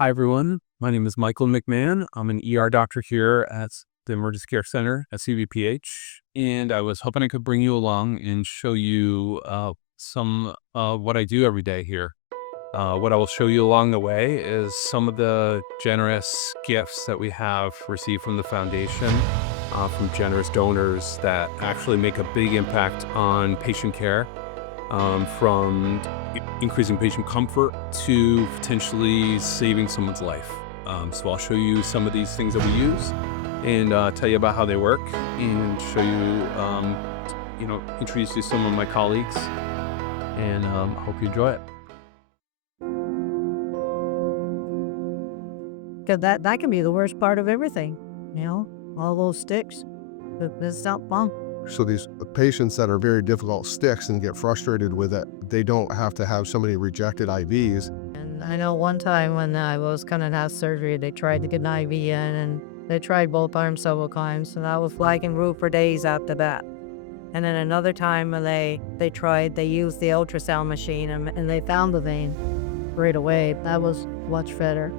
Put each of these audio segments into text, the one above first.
Hi, everyone. My name is Michael McMahon. I'm an ER doctor here at the Emergency Care Center at CVPH, and I was hoping I could bring you along and show you some what I do every day here. What I will show you along the way is some of the generous gifts that we have received from the foundation, from generous donors that actually make a big impact on patient care, from increasing patient comfort to potentially saving someone's life. So I'll show you some of these things that we use and tell you about how they work and show you, introduce you to some of my colleagues, and hope you enjoy it. Because that can be the worst part of everything, all those sticks. It's not fun. So these patients that are very difficult sticks and get frustrated with it, they don't have to have so many rejected IVs. And I know one time when I was gonna have surgery, they tried to get an IV in, and they tried both arms several times, and I was flagging roof for days after that. And then another time when they used the ultrasound machine, and they found the vein right away. That was much better,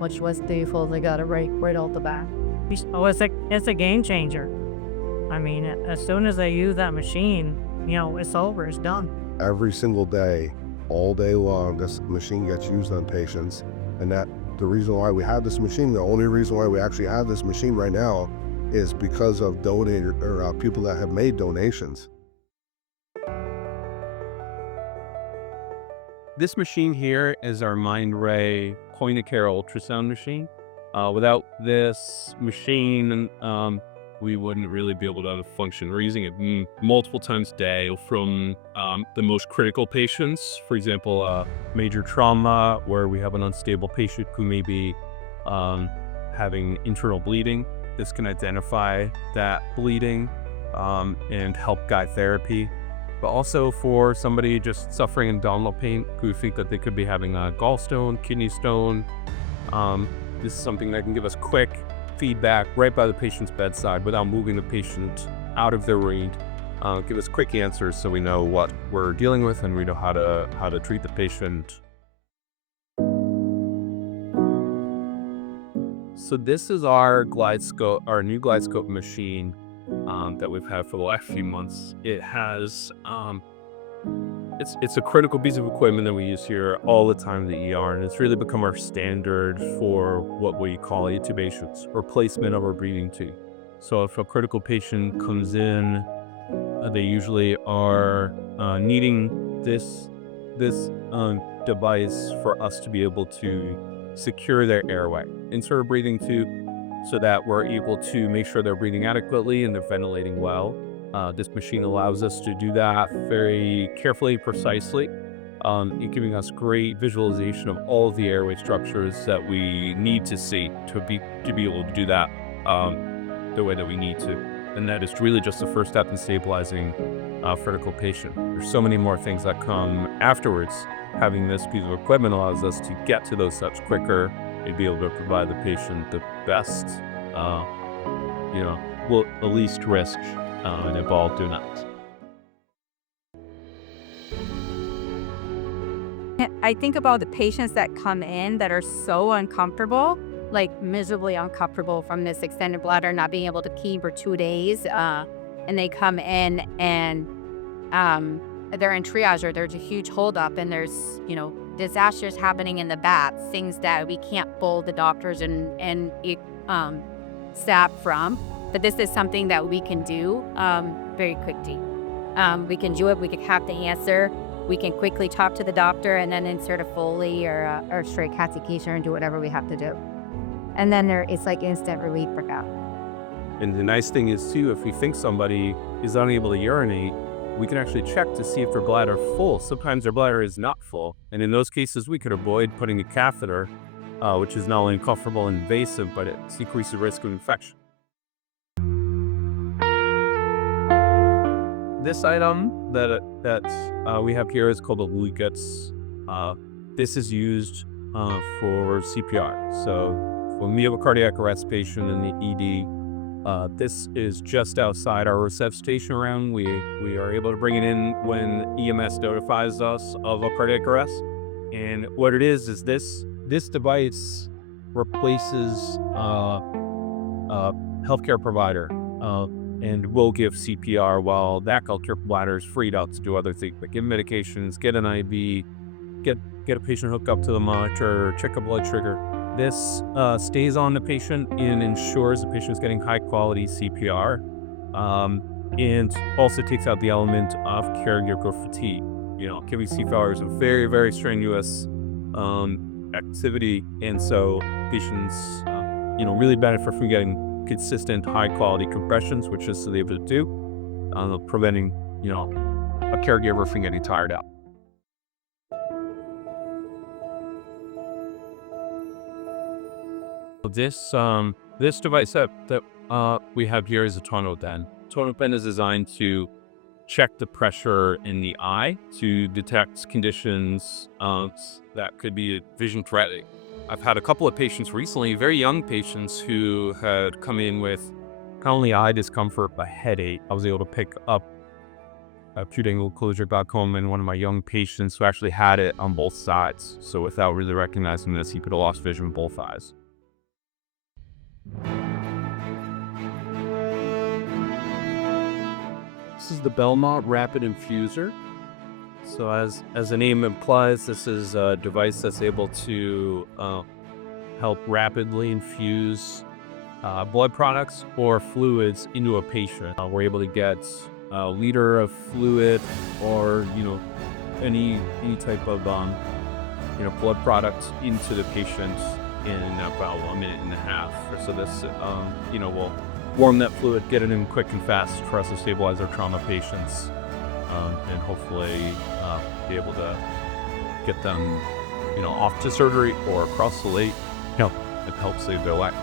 much less painful. They got it right off the bat. Oh, it's a game changer. I mean, as soon as they use that machine, it's over, it's done. Every single day, all day long, this machine gets used on patients. And that the reason why we have this machine, the only reason why we actually have this machine right now is because of people that have made donations. This machine here is our Mindray point-of-care ultrasound machine. Without this machine, we wouldn't really be able to function. We're using it multiple times a day from the most critical patients. For example, major trauma, where we have an unstable patient who may be having internal bleeding. This can identify that bleeding and help guide therapy. But also for somebody just suffering abdominal pain who think that they could be having a gallstone, kidney stone. This is something that can give us quick feedback right by the patient's bedside without moving the patient out of their read. Give us quick answers so we know what we're dealing with and we know how to treat the patient. So this is our GlideScope, our new GlideScope machine that we've had for the last few months. It has it's a critical piece of equipment that we use here all the time in the ER, and it's really become our standard for what we call intubations, replacement of our breathing tube. So if a critical patient comes in, they usually are needing this device for us to be able to secure their airway, insert a breathing tube so that we're able to make sure they're breathing adequately and they're ventilating well. This machine allows us to do that very carefully, precisely, giving us great visualization of all of the airway structures that we need to see to be able to do that the way that we need to. And that is really just the first step in stabilizing a critical patient. There's so many more things that come afterwards. Having this piece of equipment allows us to get to those steps quicker and be able to provide the patient the best, the least risk involved doing that. I think about the patients that come in that are so uncomfortable, like miserably uncomfortable from this extended bladder not being able to pee for 2 days, and they come in and they're in triage, or there's a huge holdup, and there's disasters happening in the baths, things that we can't pull the doctors and staff from. But this is something that we can do very quickly. We can do it. We can have the answer. We can quickly talk to the doctor and then insert a Foley or a straight catheter and do whatever we have to do. And then it's like instant relief for that. And the nice thing is, too, if we think somebody is unable to urinate, we can actually check to see if their bladder is full. Sometimes their bladder is not full. And in those cases, we could avoid putting a catheter, which is not only uncomfortable and invasive, but it decreases the risk of infection. This item that we have here is called a Lucas. This is used for CPR. So when we have a cardiac arrest patient in the ED, this is just outside our resuscitation room. We are able to bring it in when EMS notifies us of a cardiac arrest. And what it is this this device replaces a healthcare provider and will give CPR while that healthcare provider is freed out to do other things, like give medications, get an IV, get a patient hooked up to the monitor, check a blood sugar. This stays on the patient and ensures the patient is getting high quality CPR, and also takes out the element of caregiver fatigue. Giving CPR is a very, very strenuous activity, and so patients, really benefit from getting consistent, high quality compressions, which is able to do, preventing, a caregiver from getting tired out. This device that we have here is a tonal pen. Tonal pen is designed to check the pressure in the eye to detect conditions that could be vision threatening. I've had a couple of patients recently, very young patients, who had come in with not only eye discomfort but headache. I was able to pick up acute angle occlusive glaucoma in one of my young patients who actually had it on both sides. So without really recognizing this, he could have lost vision in both eyes. This is the Belmont Rapid Infuser. So as the name implies, this is a device that's able to help rapidly infuse blood products or fluids into a patient. We're able to get a liter of fluid or any type of blood product into the patient in about 1.5 minutes. So this will warm that fluid, get it in quick and fast for us to stabilize our trauma patients, and hopefully be able to get them off to surgery or across the lake. It helps save their life.